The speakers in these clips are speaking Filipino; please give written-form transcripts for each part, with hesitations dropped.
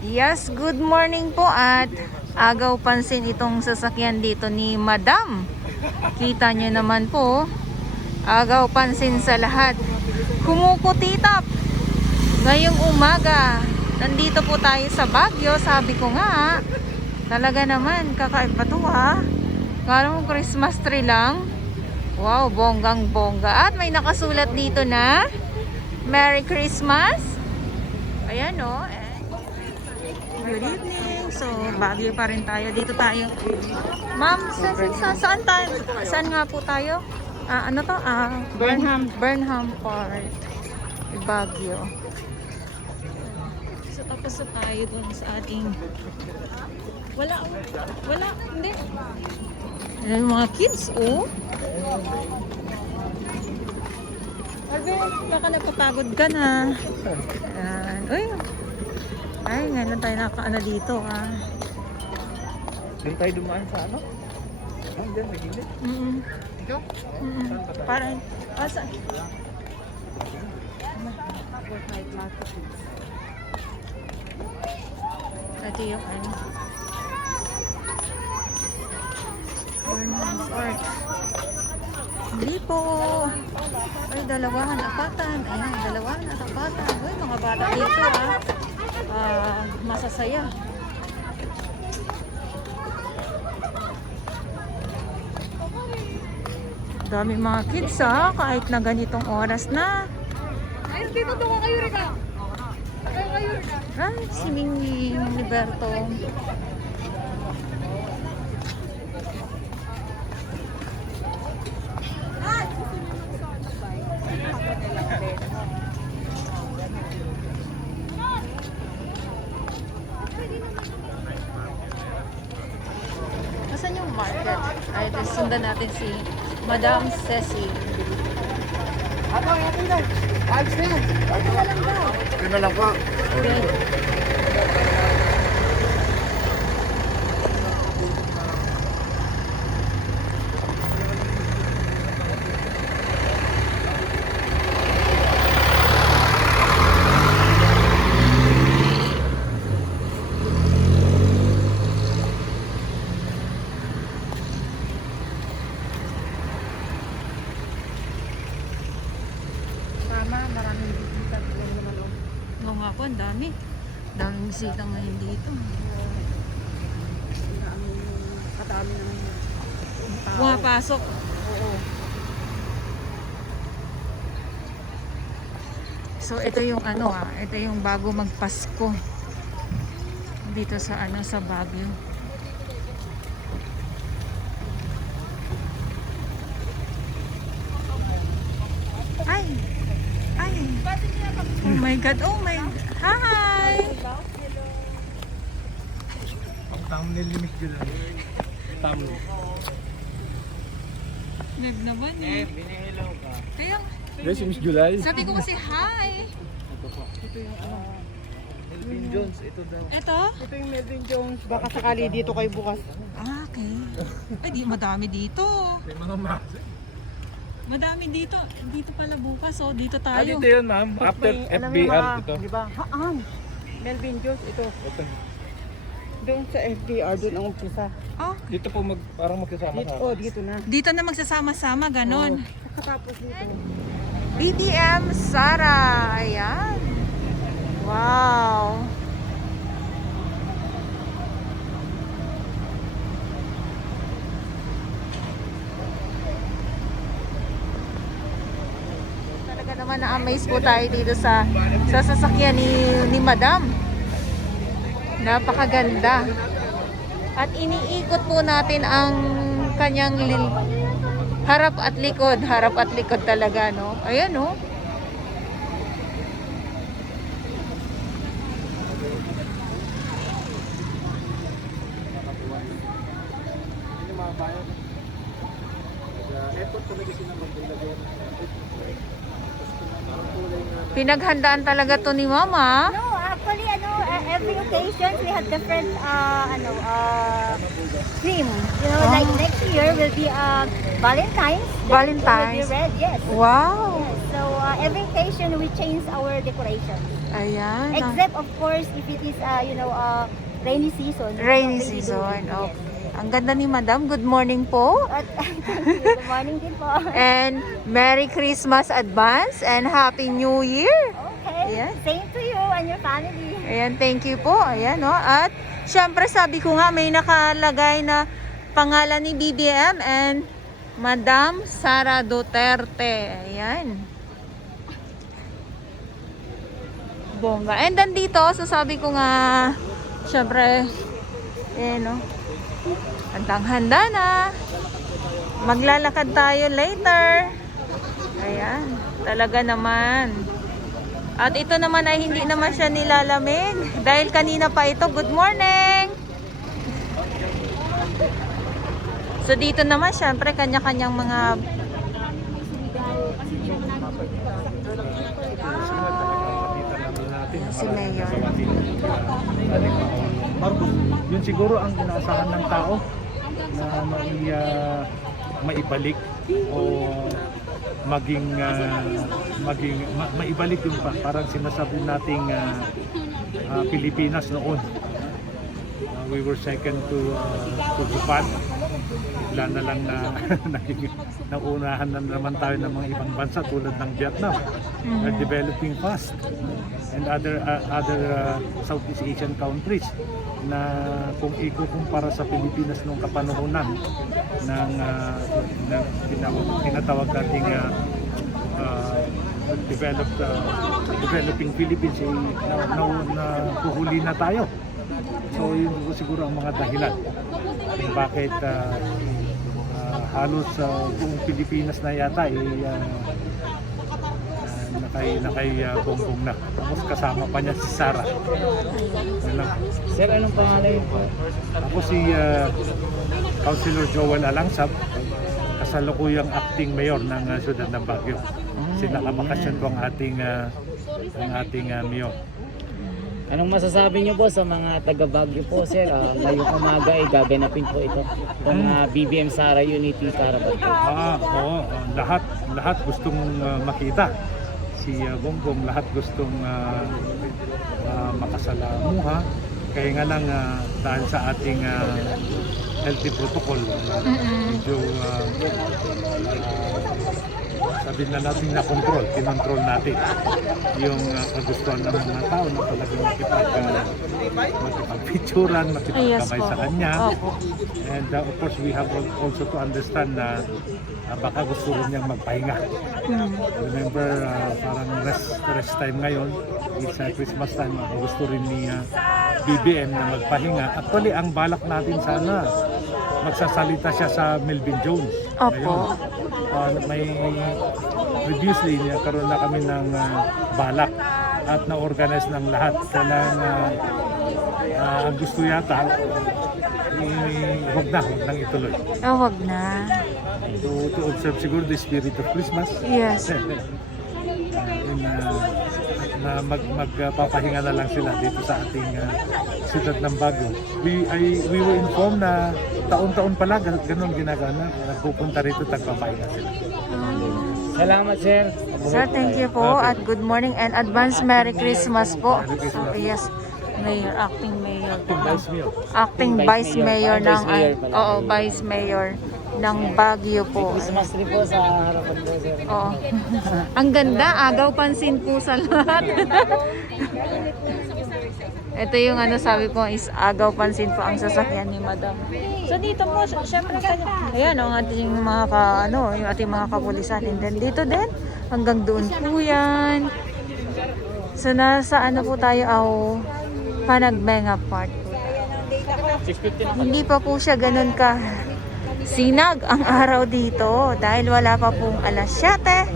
Yes, good morning po at agaw pansin itong sasakyan dito ni Madam. Kita nyo naman po, agaw pansin sa lahat. Kumukutitap. Ngayong umaga, nandito po tayo sa Baguio. Sabi ko nga, talaga naman, kakaiba to ha. Kala mo Christmas tree lang. Wow, bonggang bongga. At may nakasulat dito na Merry Christmas. Ayan o. Good evening. So, Baguio pa rin tayo. Dito tayo. Ma'am, saan tayo? Saan nga po tayo? Ano to? Burnham Park. Baguio. So, tapos na tayo dun sa ating... Wala, hindi. Ayan yung mga kids, oh. Albert, baka napapagod ka na. Ayan. Uy. Ay, ngayon tayo nakaano dito, ha. Doon tayo dumaan sa ano? Diyan, nagigit. Ito? Parang, asa? Ito yung ano. Burnham Park. Hindi po. Ay, dalawahan apatan. Ayan, dalawahan at apatan. Uy, mga bata dito, ha. Masasaya. Dami mga kids, ha. Kahit na ganitong oras na. Ayun, dito doon kayo rin ka. Kayo rin ka. Ay, si Mingming Liberto. Asan yung market? Ay, ito, sundan natin si Madam Ceci. Ito na lang po. Okay. Maraming bisita lang naman. Oo nga po, ang dami. Daming bisita ngayon dito. Kadami ng tao. Pumapasok. Oo. So ito yung ano ito yung bago magpasko. Dito sa ano sa Baguio. Ay. Ay. Oh my God. Oh my God. Hi. Ang thumbnail ni Miss Julan. Thumbnail. Nag naman eh. Binihilo ka. Kaya Yes, si Miss July. sabi ko kasi hi. Ito po. Ito yung Melvin Jones. Ito daw. Ito? Ito yung Melvin Jones. Baka sakali dito kayo bukas. Okay. Ay, di madami dito. May mga masa. Madami dito. Dito pala bukas. Oh, dito tayo. Dito yun, ma'am. After Alam mo yung FBR mga- ito. Di ba? Melvin Jones, ito. Ito. Doon sa FDR, doon ang umpisa. Oh, Dito po parang magsasama Dito, sa. dito na. dito na magsasama-sama, ganon. Katapos dito. BDM Sara. Ayan. Wow. Talaga naman na-amaze po tayo dito sa sasakyan ni Madam. Napakaganda. At iniikot po natin ang kanyang harap at likod. Harap at likod talaga, no? Ayan, no? Pinaghandaan talaga to ni Mama. No, actually, every occasion we have different, theme. You know, like next year will be Valentine's. It will be Valentine's. red, yes. Wow. Yes. So, every occasion we change our decorations. Ayan. Except of course if it is rainy season. Rainy They do season. it, yes. Okay. Ang ganda ni Madam. Good morning po. At thank you. Good morning din po. And Merry Christmas advance and Happy New Year. Okay. Ayan. Same to you and your family. Ayan, thank you po. Ayan, no. At syempre sabi ko nga may nakalagay na pangalan ni BBM and Madam Sara Duterte. Ayan. Bongga. And then dito, so sabi ko nga, syempre, no. Handang-handa na. Maglalakad tayo later. Ayan. Talaga naman. At ito naman ay hindi naman siya nilalamig. Dahil kanina pa ito. Good morning! So dito naman syempre kanya-kanyang mga si Mayor. Marcos, yun siguro ang inaasahan ng tao na maibalik o maibalik yung parang sinasabi nating Pilipinas noon. We were second to Japan. Bigla na lang na nauunahan na naman tayo ng mga ibang bansa tulad ng Vietnam. Are developing fast, and other Southeast Asian countries na kung ikukumpara sa Pilipinas nung kapanahonan ng tinatawag nating developing Philippines, na huhuli na tayo. So yun siguro ang mga dahilan kung bakit halos buong Pilipinas na yata bongbong na. Tapos kasama pa niya si Sara. Sir, anong pangalan yun po? Ako si Councilor Joel Alangsab, kasalukuyang acting mayor ng Siyudad ng Baguio. Sinakabakasyon ko ang ating mayor. Anong masasabi niyo po sa mga taga Baguio po, sir? Ngayong umaga ay gaganapin po ito ng BBM Sara Unity Caravan po. Oo, lahat gustong makita si Bongbong, lahat gustong makasalamuha. Kaya nga lang dahil sa ating healthy protocol, medyo sabihin na natin na kinontrol natin yung kagustuhan ng mga tao na talagang makipagpicturan, makipagkamay sa kanya. And of course we have also to understand na baka gusto rin niyang magpahinga. Remember, parang rest time ngayon, it's Christmas time, gusto rin ni BBM na magpahinga. Actually, ang balak natin sana magsasalita siya sa Melvin Jones. Opo. Previously, karoon na kami ng balak at na-organize ng lahat. Kailangan ang gusto yata, huwag nang ituloy. Wag na. To observe siguro the spirit of Christmas. Yes. Na magpapahinga na lang sila dito sa ating Siyudad ng Baguio. We were informed na taon-taon pala ganun ginagawa na nagpupunta rito tagpapahinga sila. Salamat, sir. Sir, thank you po at good morning and advance Merry Christmas po. Yes, Mayor, acting mayor. Acting vice mayor ng vice mayor ng Baguio po. Christmas tree po sa harapan po, sir. Oo. Ang ganda, agaw pansin po sa lahat. Ito yung sabi ko is agaw pansin po ang sasakyan ni Madam. So dito po, syempre ayan ang ating mga yung ating mga kapulisan. And then dito din, hanggang doon po yan. So nasa po tayo, Panagbenga Park po. Hindi pa po siya ganun ka sinag ang araw dito dahil wala pa pong alas 7.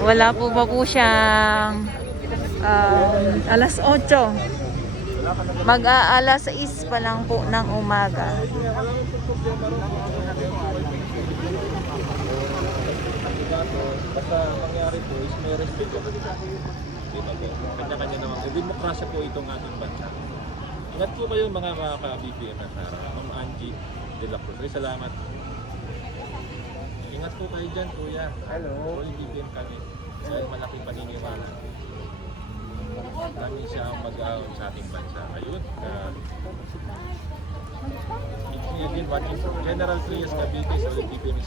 Wala po pa po siyang alas 8. Mag-aalas 6 pa lang po ng umaga. Basta mangyari po is may respeto po sa kanya-kanya naman. Demokrasya po itong ating bansa. Ingat po kayo mga ka-BBM na Sara. Ma'am Angie de la Cruz. Salamat. Ingat po kayo dyan, kuya. Hello. All BBM kami. Dahil malaking paniniwala. Kami siya ang mag-aawit sa ating bansa. Ayun. It's me again, watching General Trias Cavite sa BBM.